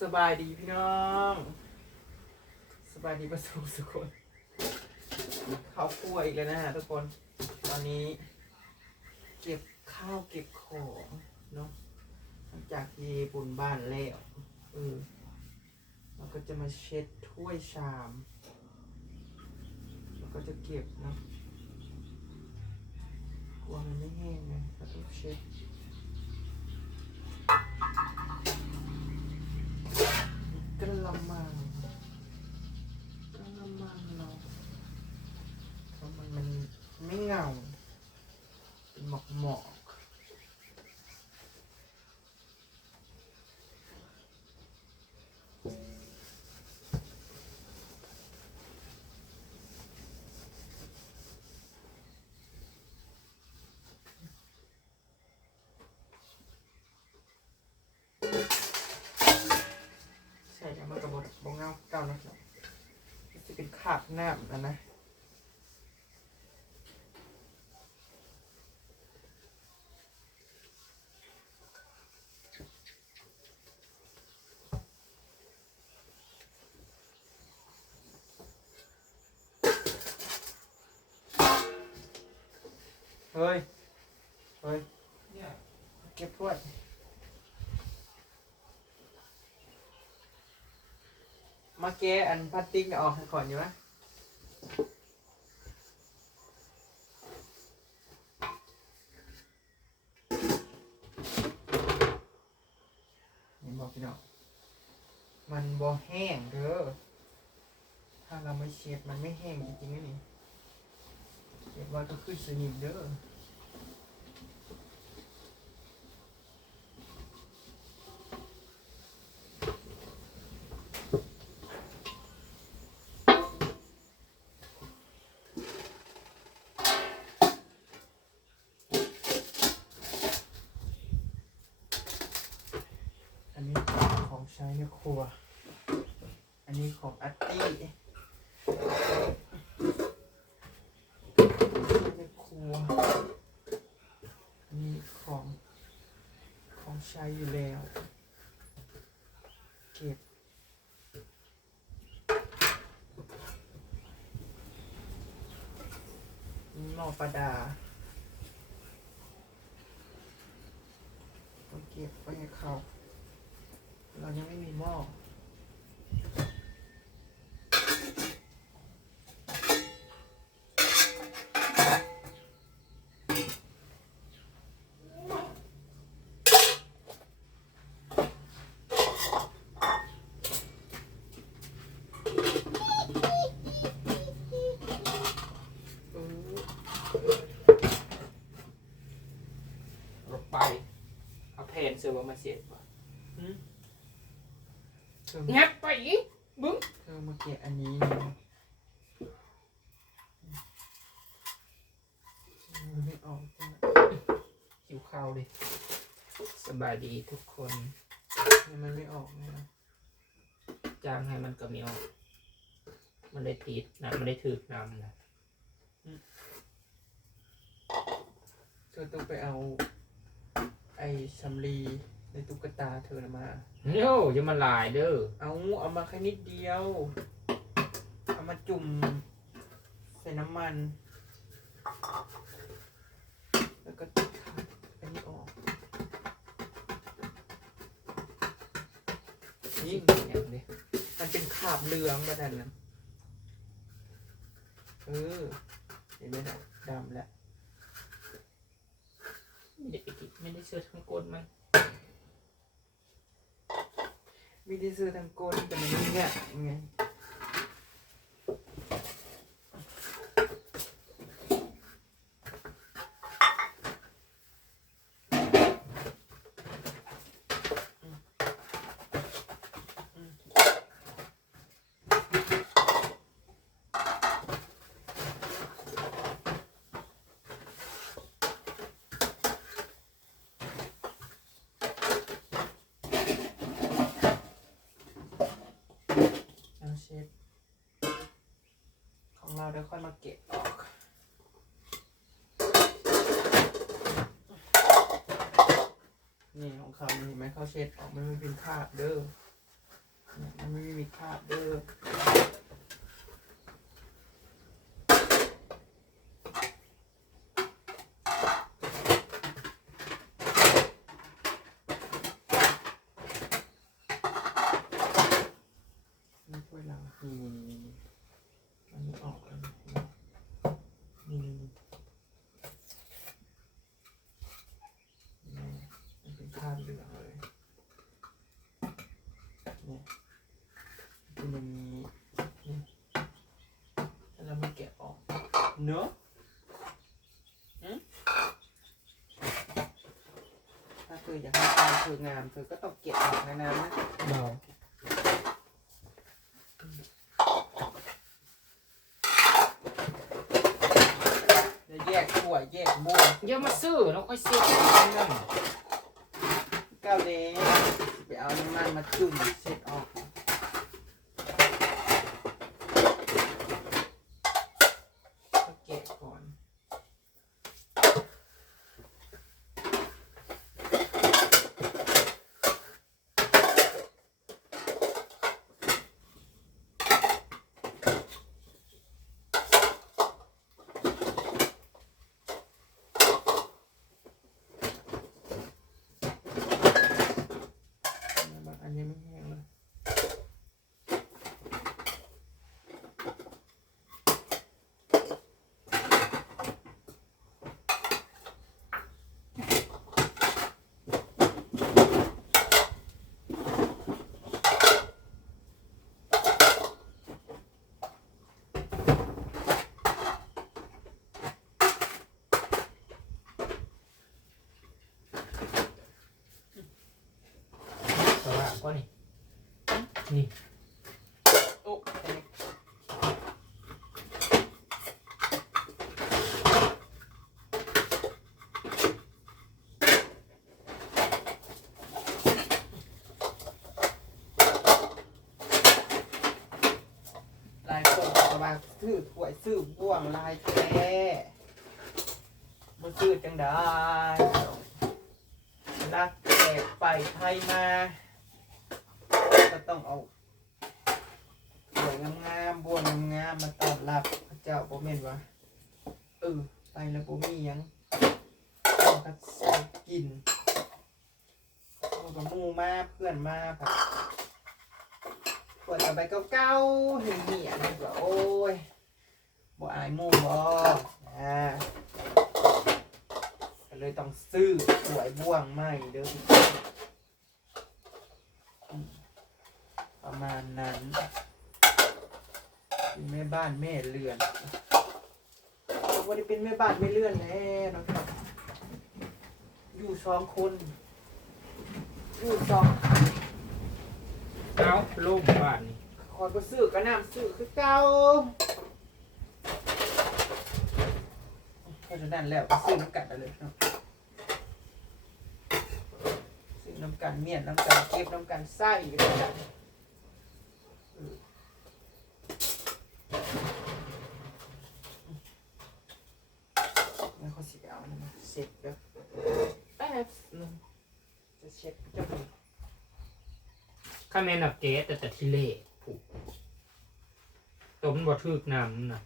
สบายดีพี่น้อง สบายดีประสุขสุขคนข้าวคั่วอีกแล้วนะฮะทุกคน ตอนนี้ เก็บข้าวเก็บของเนาะหลังจากที่บุญบ้านแล้วเออเราก็จะมาเช็ดถ้วยชามแล้วก็จะเก็บเนาะกลัวมันไม่แห้งไงก็ต้องเช็ด กระมังกระมังเราเพราะมันมันไม่เงา เป็นหมอกหมอกใช่แล้วมันกระบอกบงเงาเก่านะครับ จะเป็นขาบหน้าแบบนั้นะเฮ้ย เฮ้ยเนี่ยเก็บถ้วยมาแกะอันพลาสติกออกให้ก่อนอยู่ไหมเห็นบอกพี่น้องมันบ่แห้งเด้อ ถ้า เช็ดมันไม่แห้งจริงๆนะนี่เก็บไว้ก็ขึ้นสนิมเด้ออันนี้ของใช้ในครัว อันนี้ของอัตตี้ ในครัวอันนี้ของ ของใช้อยู่แล้ว เก็บหม้อประดาต้องเก็บไว้ให้เขา เรายังไม่มีหม้อ รถไป เอาแผ่นเสือมาเสียบว่ะเธองัดไปอีกบึ้งเธอมาเก็บอันนี้นะมันไม่ออกจ้ะหิวข้าวดิสบายดีทุกคนมันไม่ออกนะจางให้มันก็มีออก มันได้ติดนะมันได้ถือกน้ำนะเธอต้องไปเอา ไอ้สำลีในตุ๊กตาเธอน่ะมา โย่จะมาลายเด้อเอาเอามาแค่นิดเดียว เอามาจุ่มใส่น้ำมัน แล้วก็ตัดอันนี้ออกยิ่งอย่างนี้มันเป็นขาบเหลืองมาดันนะเออเห็นไหมนะดำแล้ว ไม่ได้ไปติดไม่ได้เสื้อทั้งก้นมันไม่ได้ซื้อทั้งก้นแต่มันนี่เนี่ยไง ช็ด ของเราเดี๋ยวค่อยมาเก็บออกนี่ของเขาเห็นไหมเขาเช็ดออกมันไม่เป็นคราบเด้อมันไม่มีคราบเด้อนี่ถ้วยเรานี่นี่นี่อันนี้ออกแล้วนะนี่นี่นี่นี่มันเป็นคราบเหลืองเลยเนี่ย เป็นอย่างนี้นี่ถ้าเราไม่แกะออกเนอะหืมถ้าเธออยากให้ตาเธองามเธอก็ต้องแกะออกนะนะนะเราจะแยกถ้วยแยกบ้วงเดี๋ยวมาซื้อแล้วค่อยเสียนั่นก้าวเด้ไปเอาน้ำมันมาจุ่มเสร็จออกก็แกะก่อน บางอันยังไม่แห้งเลย สว่างก็นี่ นี่โอ้อันนี้ลายคนบอกว่าซื้อถ้วยซื้อบ่วงลายแท้บ่ซื้อจังได้ลักแขกไปไทยมา ต้องเอาสวยงามๆบวนงามมาตอนรับพระเจ้าบ่แม่นวะเออไปแล้วบ่มีหยังเอาก็ใส่กินกับมูมาเพื่อนมาแบบปวดกับไปเก่าๆเหี่ยเหี่ยนี่ก็โอ้ยบ่อายหมูบ่อ่าก็เลยต้องซื้อสวยบ่วงใหม่เด้อม ประ มาณนั้นเป็นแม่บ้านแม่เรือนวันนี้เป็นแม่บ้านแม่เรือนแน่นะครับ อยู่สองคน อยู่สองเอาลูกบ้านนี่คอยก็ซื้อก็น้ำซื้อคือเก่าเพราะฉะนั้นแล้วก็ซื้อน้ำกัดไปเลยเนาะซื้อน้ำกันเมียนน้ำกันเก็บน้ำกันไส้ก็ได้เออแล้วเขาสิเอาอันนั้นมาเสร็จแล้วแป๊บนึง จะเช็ดจะมีข้าแนนอับเกสแต่แต่ที่เล่ผูกต้มบ่ทึกน้ำนะ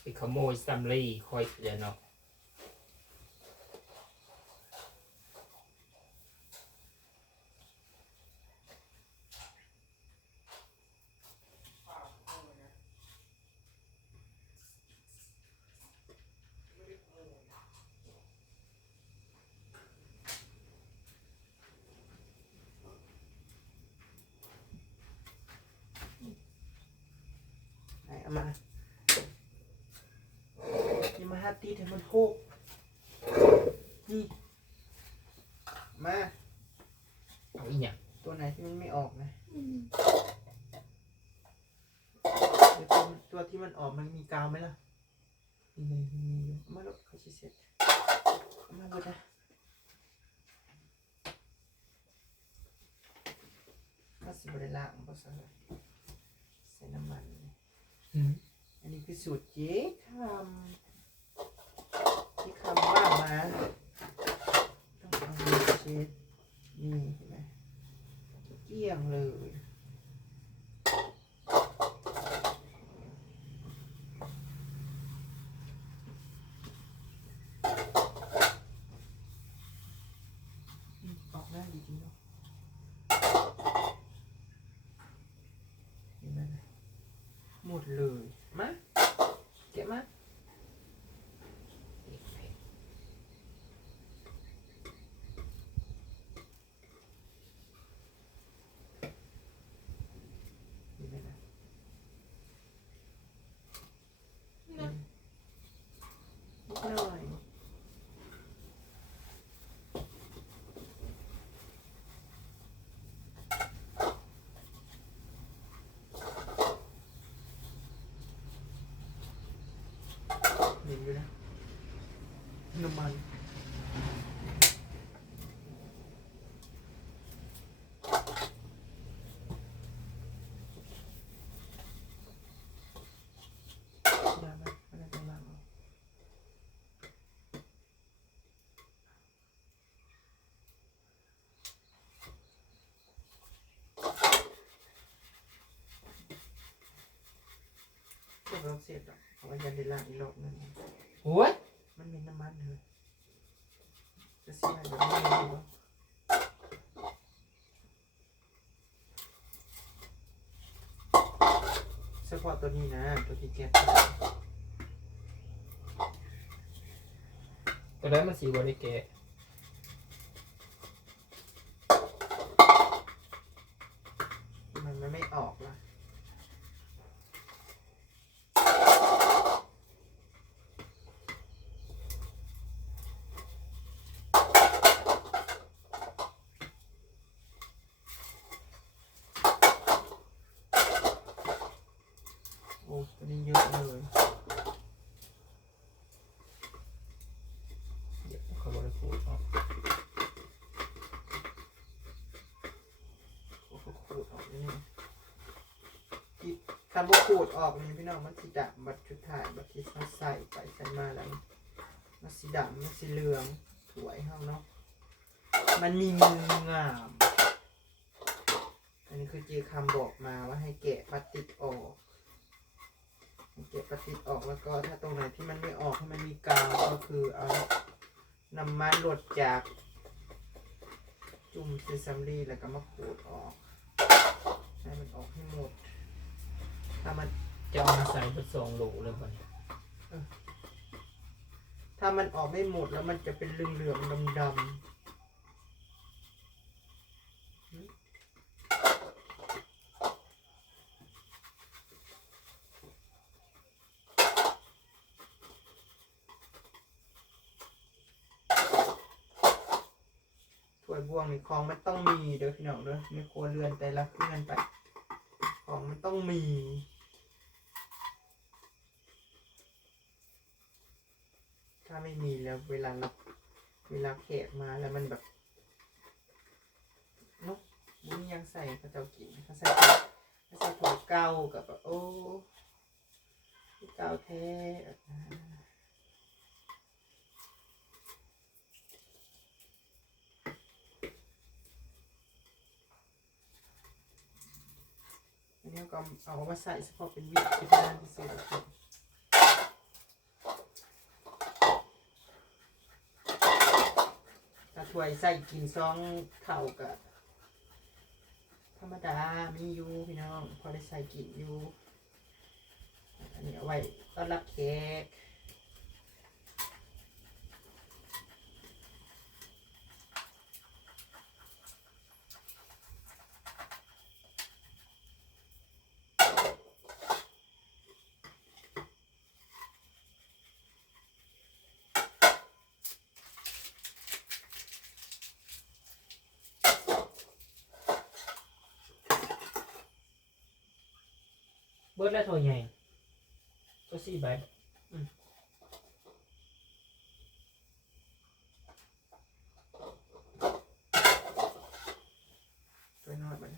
ไปขโมยซัมลี่คอยเดี๋ยวเนาะมา อย่ามาหาตีให้มันโหกนี่ มาเอาอีกอย่างตัวไหนที่มันไม่ออกนะอืมเดี๋ยวตัวตัวที่มันออกมันมีกาวไหมล่ะมีเลยมีอยู่เอามาแล้วเขาจะเสร็จเอามาหมดนะก็สิบริล่างก็ใส่ใส่น้ำมันเลยอืม อันนี้คือสูตรเจ๊คำที่ค นะต้องเอาเช็ดนี่เห็นไหมเกลี้ยงเลย อืมออกได้ดีๆเนาะเห็นไหมนะหมดเลย มาเก็บมาเห็นไหมนะ นะ นิดหน่อย เห็นอยู่นะน้ำมันอย่ามาอะไรกำลังเอา พว กเราเสียบอะเอาไว้ยันในล่างอีกรอบนึงโอ้ยมันมีน้ำมันเลยจะเสียเดี๋ยวไม่รู้ว่าเฉพาะตัวนี้นะตัวที่แกะตัวนั้นมันสีบริเกะ มันมันไม่ออกละโอ้ตัวนี้เยอะเลย เดี๋ยวเขาบริพูดออก โอ้โหขูดออกนี่ ที่คำว่าขูดออกนี่พี่น้องมันสีดำบัดชุดถ่ายบัดที่เขาใส่ไปใส่มาแล้วมันสีดำมันสีเหลืองสวยเฮาเนาะมันมีมืองาม อันนี้คือเจคำบอกมาว่าให้แกะพลาสติกออกให้แกะพลาสติกออกแล้วก็ถ้าตรงไหนที่มันไม่ออกให้มันมีกาวก็คือเอาน้ำมันหลดจาก จุ่มใส่สำลีแล้วก็มาขูดออกให้มันออกให้หมด ถ้ามันจะมาใส่ผสองโหลเลยบ่เนี่ยถ้ามันออกไม่หมดแล้วมันจะเป็นเหลืองๆดำๆถ้วยบวงนี่ของมันต้องมีเด้อพี่น้องเด้อในครัวเรือนแต่ละเรือนไป ของมันต้องมี ถ้าไม่มีแล้วเวลาเราเวลาแขกมาแล้วมันแบบนาะบุญยังใส่เขาวเจ้ากินเขาใส่ถั่วเขาใส่ถั่วเก้ากับแบบโอ้เก้าแท้อันนี้ก็เอามาใส่เฉพาะเป็นวิธีการที่สุดถ้าถ้วยใส่กินซองเข่ากับธรรมดามีอยู่พี่น้อง พอได้ใส่กินอยู่ อันนี้เอาไว้ต้อนรับแขก เบิร์ดและถั่วใหญ่ตัวสี่ใบตัวน้อยมัน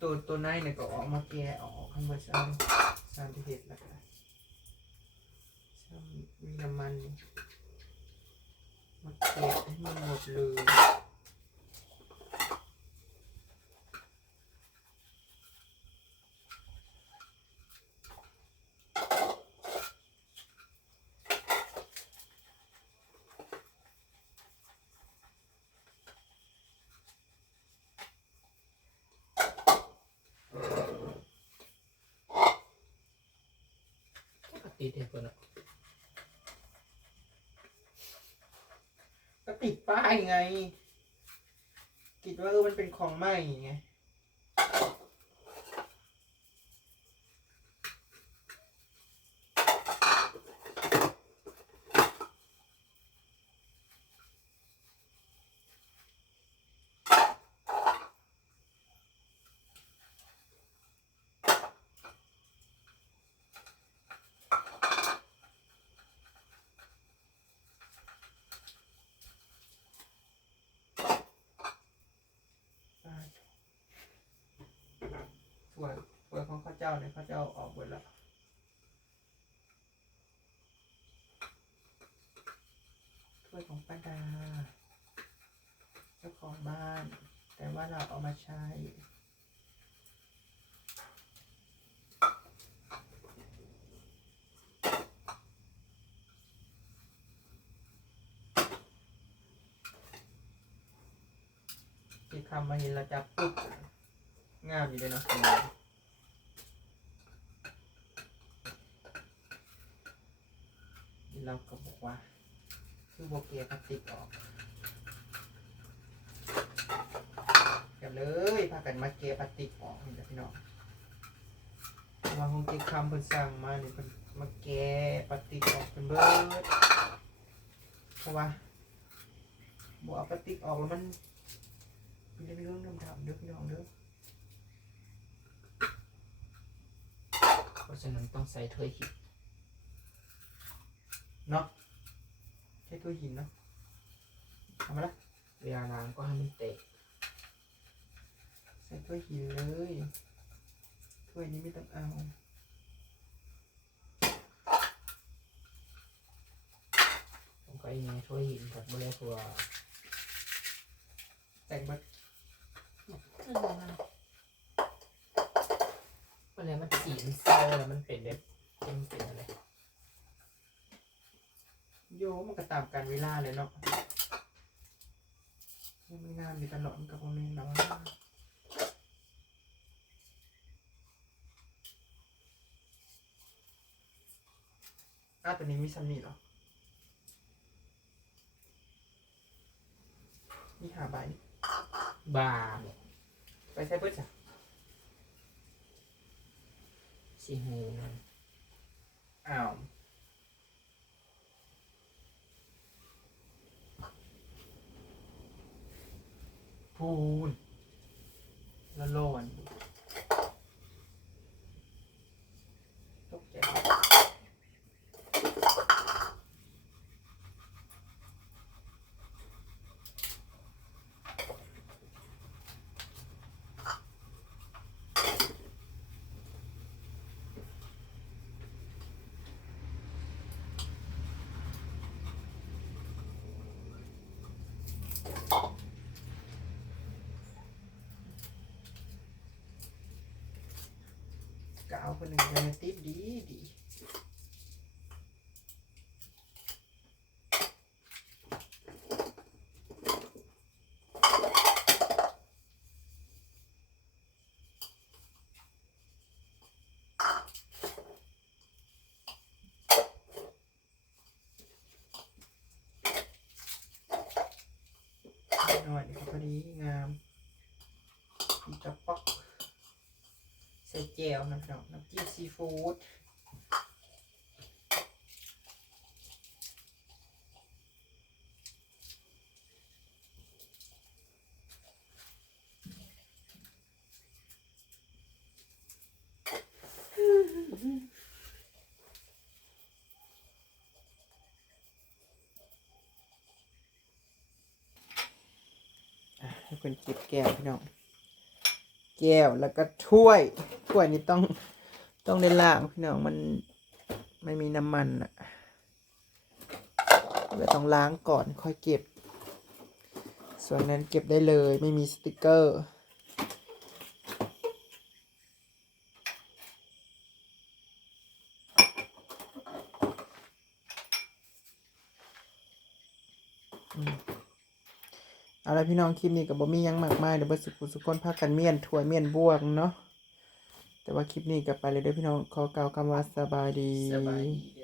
ตัวตัวในเนี่ยก็ออกมาแกะออกข้างบนซ้ำซ้ำที่เห็ดแล้วก็ซ้ำมีน้ำมันมาเกะให้มันหมดเลย ติดเห็ดเพิ่นอะก็ติดป้ายไง คิดว่าเออมันเป็นของใหม่ไง อ่าส วยสวยของข้าเจ้าเนี่ยข้าเจ้าออกหมดแล้วถ้วยของป้าดาเจ้าของบ้าน แต่ว่าเราเอามาใช้ที่คำมาเห็นเราจับปุ๊บ งามอยู่เลยเนาะเราก็บอกว่า คือโบเกียพลาสติกออกกันเลยพากันมาเกียพลาสติกออกนี่แหละพี่น้องเพราะว่าของที่คำเพิ่นสั่งมาเนี่ยเพิ่นมาแกะพลาสติกออกเป็นเบิดเพราะว่าบเอาพลาสติกออกแล้วมันเป็นเรื่องดำๆเด้อพี่น้องเด้อ เพราะ ฉะนั้นต้องใส่ถ้วยหินเนาะใช้ถ้วยหินเนาะทำมาละเวลาล้างก็ให้มันเตะใส่ถ้วยหินเลยถ้วยนี้ไม่ต้องเอาผมก็ยังถ้วยหินกับเบลทัวแต่งบัดเวลา มันสีมันเศร้าแล้วมันเป็นแบบเป็นเป็นอะไรโยมันก็ตามการเวลาเลยเนาะมันงามอยู่ตลอดมันกับโมเมนต์เราอ้าวตัวนี้มีซัมนี่เหรอนี่หาใบบาเนี่ยไปใช้เบิดจ้ะ สีหูนะอ้าวพูนละโลนตกใจ กาวคนหนึ่งยังติดดีดีหน่อยนี่ก็พอดีงามพี่จะปัก ส่แจ่วน้ำเนาะน้ำจิ้มซีฟู้ดให้คนเก็บแก้วพี่น้อง แก้วแล้วก็ถ้วย ถ้วยนี้ต้องต้องได้ล้างพี่น้องมันไม่มีน้ำมันอะเราต้องล้างก่อนค่อยเก็บ ส่วนนั้นเก็บได้เลยไม่มีสติกเกอร์ ละพี่น้องคลิปนี้กับบ่มียังมากมายเดี๋ยวเบิดสุขุสุขคนพักกันเมียนถวยเมียนบวกเนาะแต่ว่าคลิปนี้กลับไปเลยเด้อพี่น้องขอกล่าวคำว่าสบายดีสบายดี